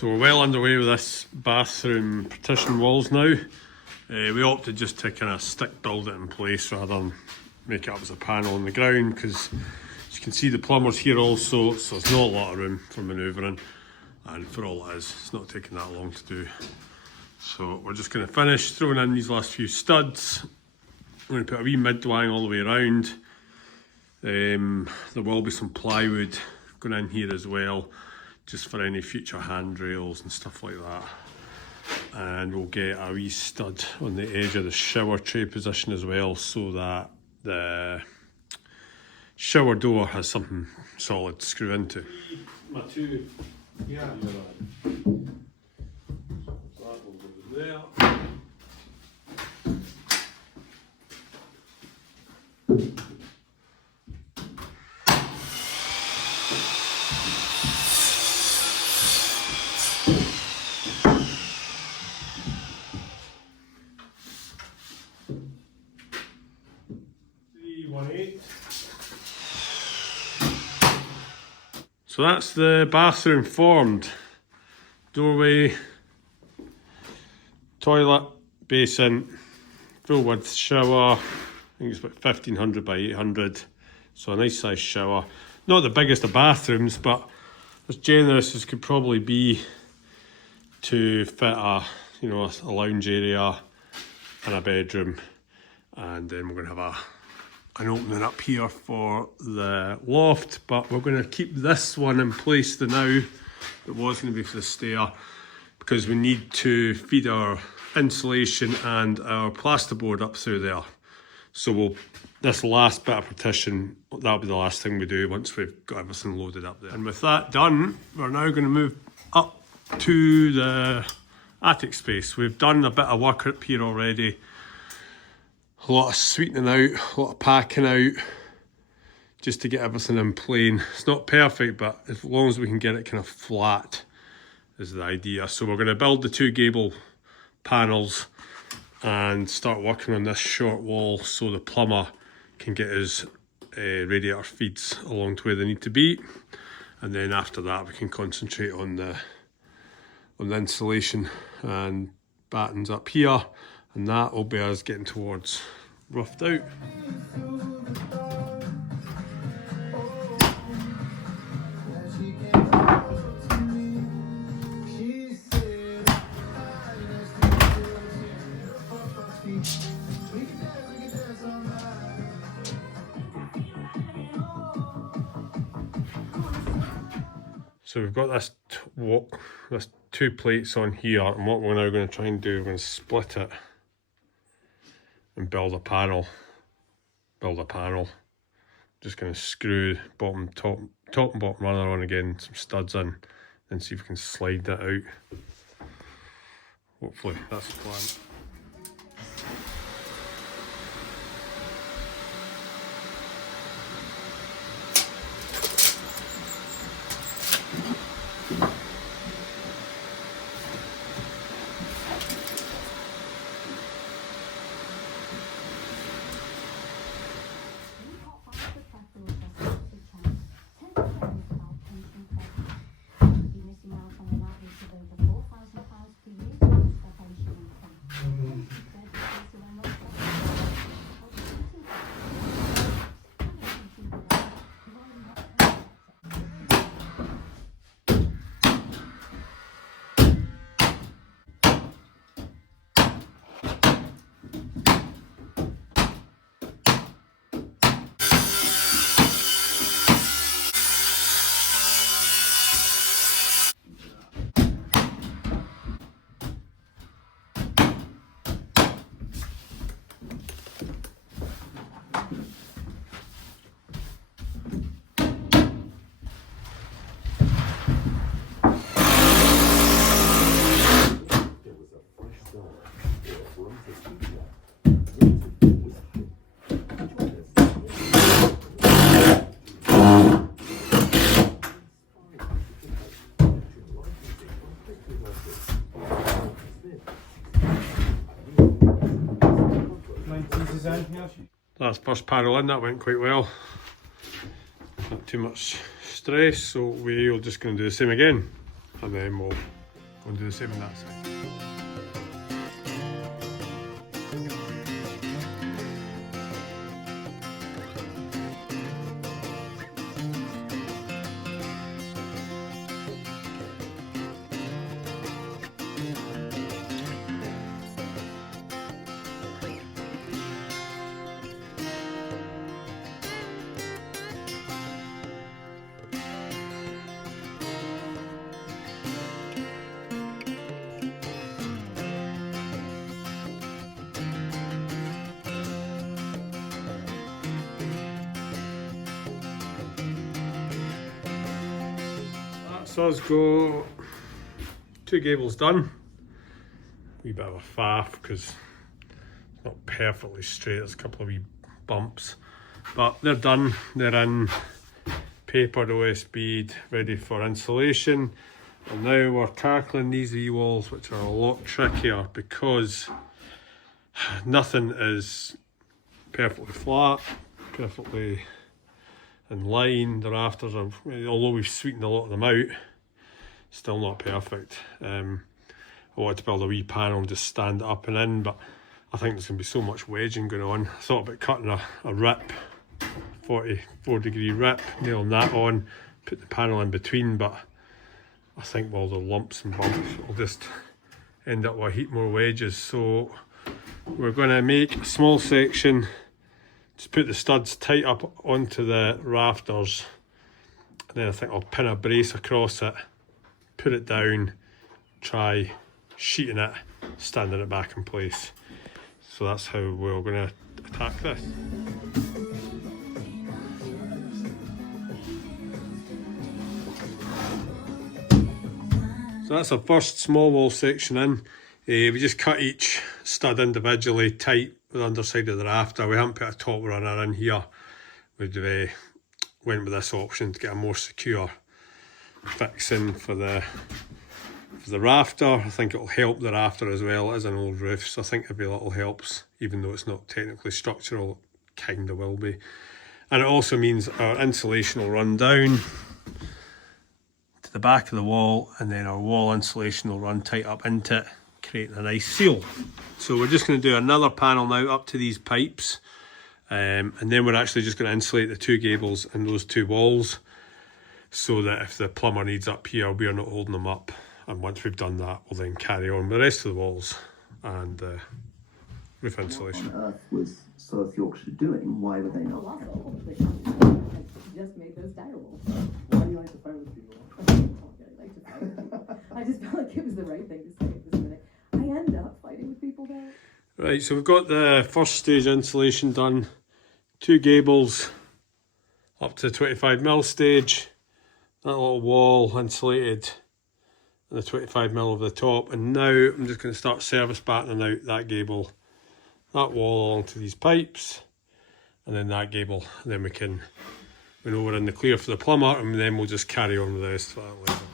So we're well underway with this bathroom partition walls now. We opted just to kind of stick build it in place rather than make it up as a panel on the ground, because as you can see the plumber's here also, so there's not a lot of room for manoeuvring, and for all it is, it's not taking that long to do. So we're just going to finish throwing in these last few studs. I'm going to put a wee mid-wang all the way around. There will be some plywood going in here as well, just for any future handrails and stuff like that. And we'll get a wee stud on the edge of the shower tray position as well, so that the shower door has something solid to screw into. My two, yeah. So that will go there. So that's the bathroom formed. Doorway, toilet, basin, full width shower. I think it's about 1500 by 800. So a nice size shower. Not the biggest of bathrooms, but as generous as could probably be to fit a lounge area and a bedroom. And then we're gonna have an opening up here for the loft, but we're going to keep this one in place for now. It was going to be for the stair, because we need to feed our insulation and our plasterboard up through there. So this last bit of partition, that'll be the last thing we do once we've got everything loaded up there. And with that done, we're now going to move up to the attic space. We've done a bit of work up here already. A lot of sweetening out, a lot of packing out, just to get everything in plane. It's not perfect, but as long as we can get it kind of flat is the idea. So we're going to build the two gable panels and start working on this short wall so the plumber can get his radiator feeds along to where they need to be. And then after that we can concentrate on the insulation and battens up here. And that will be us getting towards roughed out. So we've got this two plates on here, and what we're now going to try and do, we're going to split it and build a panel. Just going to screw top and bottom runner on again, some studs in, and see if we can slide that out. Hopefully that's the plan. That's first panel in, that went quite well. Not too much stress, so we're just going to do the same again, and then we'll Go and do the same on that side. So let's go, 2 gables done. Wee bit of a faff because it's not perfectly straight, there's a couple of wee bumps, but they're done. They're in papered OSB, ready for insulation. And now we're tackling these wee walls, which are a lot trickier because nothing is perfectly flat, perfectly in line. The rafters are, although we've sweetened a lot of them out, still not perfect. I wanted to build a wee panel and just stand it up and in, but I think there's going to be so much wedging going on. I thought about cutting a rip, 44-degree rip, nailing that on, put the panel in between, but I think with all the lumps and bumps, it'll just end up with a heap more wedges. So we're going to make a small section, just put the studs tight up onto the rafters, and then I think I'll pin a brace across it, put it down, try sheeting it, standing it back in place. So that's how we're going to attack this. So that's our first small wall section in. We just cut each stud individually tight with the underside of the rafter. We haven't put a top runner in here. We've went with this option to get a more secure fixing for the rafter. I think it'll help the rafter as well. It is an old roof, so I think every little helps, even though it's not technically structural, it kind of will be. And it also means our insulation will run down to the back of the wall, and then our wall insulation will run tight up into it, creating a nice seal. So we're just going to do another panel now up to these pipes, and then we're actually just going to insulate the 2 gables and those 2 walls, so that if the plumber needs up here, we are not holding them up. And once we've done that, we'll then carry on with the rest of the walls and the roof insulation. What on earth was South Yorkshire doing? Why were they not? I just made those dire walls. Why do you like to fight with people? I just felt like it was the right thing to say at this minute. I end up fighting with people though. Right, so we've got the first stage insulation done. 2 gables up to the 25mm stage. That little wall insulated, and the 25mm over the top. And now I'm just going to start service battening out that gable, that wall along to these pipes, and then that gable. And then we know we're in the clear for the plumber, and then we'll just carry on with the rest of that later.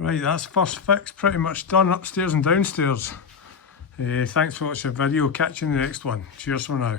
Right, that's first fix pretty much done upstairs and downstairs. Thanks for watching the video. Catch you in the next one. Cheers for now.